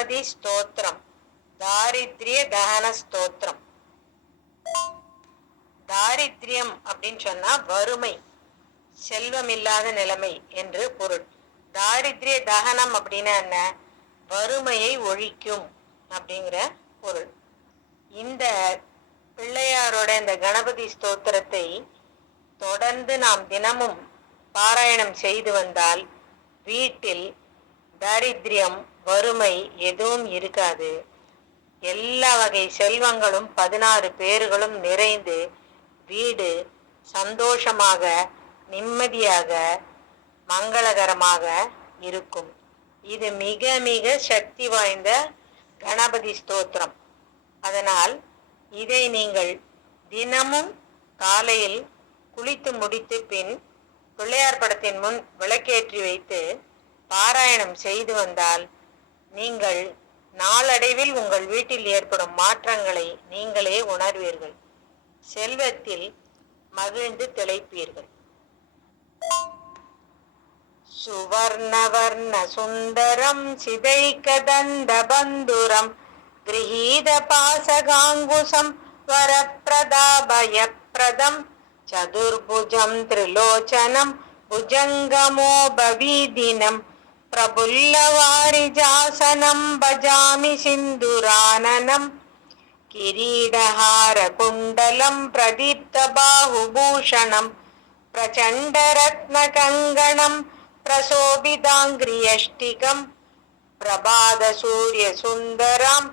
ஸ்தோத்திரம் தாரித்ரிய தகன ஸ்தோத்திரம் தாரித்ரியம் அப்படின்னு சொன்னா வறுமை செல்வம் இல்லாத நிலைமை என்று பொருள் தாரித்ரிய தகனம் அப்படின்னா என்ன வறுமையை ஒழிக்கும் அப்படிங்கிற பொருள் இந்த பிள்ளையாரோட இந்த கணபதி ஸ்தோத்திரத்தை தொடர்ந்து நாம் தினமும் பாராயணம் செய்து வந்தால் வீட்டில் தாரித்ரியம் வறுமை எதுவும் இருக்காது. எல்லா வகை செல்வங்களும் பதினாறு பேர்களும் நிறைந்து வீடு சந்தோஷமாக நிம்மதியாக மங்களகரமாக இருக்கும். இது மிக மிக சக்தி வாய்ந்த கணபதி ஸ்தோத்திரம். அதனால் இதை நீங்கள் தினமும் காலையில் குளித்து முடித்து பின் பிள்ளையார் படத்தின் முன் விளக்கேற்றி வைத்து பாராயணம் செய்து வந்தால் நீங்கள் நாளடைவில் உங்கள் வீட்டில் ஏற்படும் மாற்றங்களை நீங்களே உணர்வீர்கள். செல்வத்தில் மகிழ்ந்து திளைப்பீர்கள். சுவர்ணவர்ண சுந்தரம் சிதைக்க தந்த பந்துரம் கிரகீத பாசகாங்குசம் வரப்பிரதாபயப்பிரதம் சதுர்புஜம் திரிலோச்சனம் புஜங்கமோபவீதினம் பிரபுல்லவா प्रफुल्लवारिजासनं भजामि सिन्दुराननं किरीडहारकुण्डलं प्रदीप्तबाहुभूषणं प्रचण्डरत्नकङ्गणं प्रशोभिताङ्ग्रियष्टिकं प्रभातसूर्यसुन्दरां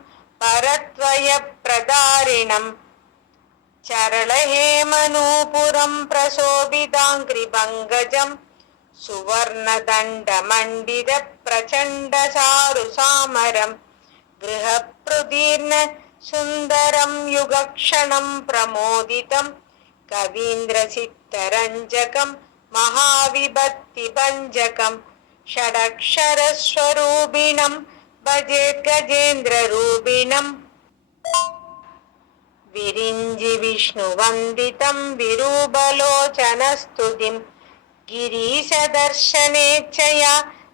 परत्वयप्रदारिणम् चरलहेमनूपुरं प्रशोभिताङ्घ्रिभङ्गजं सुवर्णदण्डमण्डितप्रचण्डचारुसामरं गृहप्रदीर्ण सुन्दरं युगक्षणं प्रमोदितं कवीन्द्रचित्तरञ्जकं महाविभक्तिभञ्जकं षडक्षरस्वरूपिणं भजेत् गजेन्द्ररूपिणम् विरिञ्जि विष्णुवन्दितं विरूपलोचनस्तुतिं गिरीशदर्शनेच्छया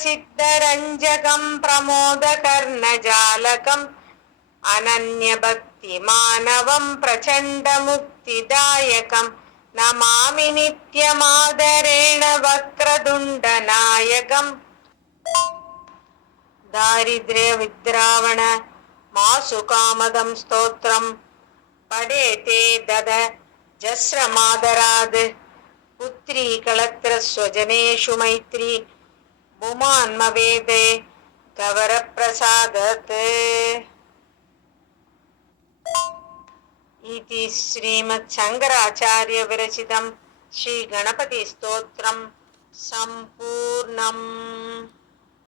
சித்தரஞ்சகம் பிரமோத கர்ணஜாலகம் அனன்யபக்திமானவம் பிரச்சண்டமுக்திதாயகம் நமாமி நித்யமாதரேண வக்ரதுண்டநாயகம் தாரித்ரிய வித்ராவண மாசு காமதம் ஸ்தோத்திரம் படே தே தத ஜஸ்ரமாதராது புத்திரி கலத்திரஸ்வஜனேஷு மைத்ரி भुमान्मवेदे गवरप्रसादत् इति श्रीमच्छङ्कराचार्यविरचितं श्रीगणपतिस्तोत्रं सम्पूर्णम्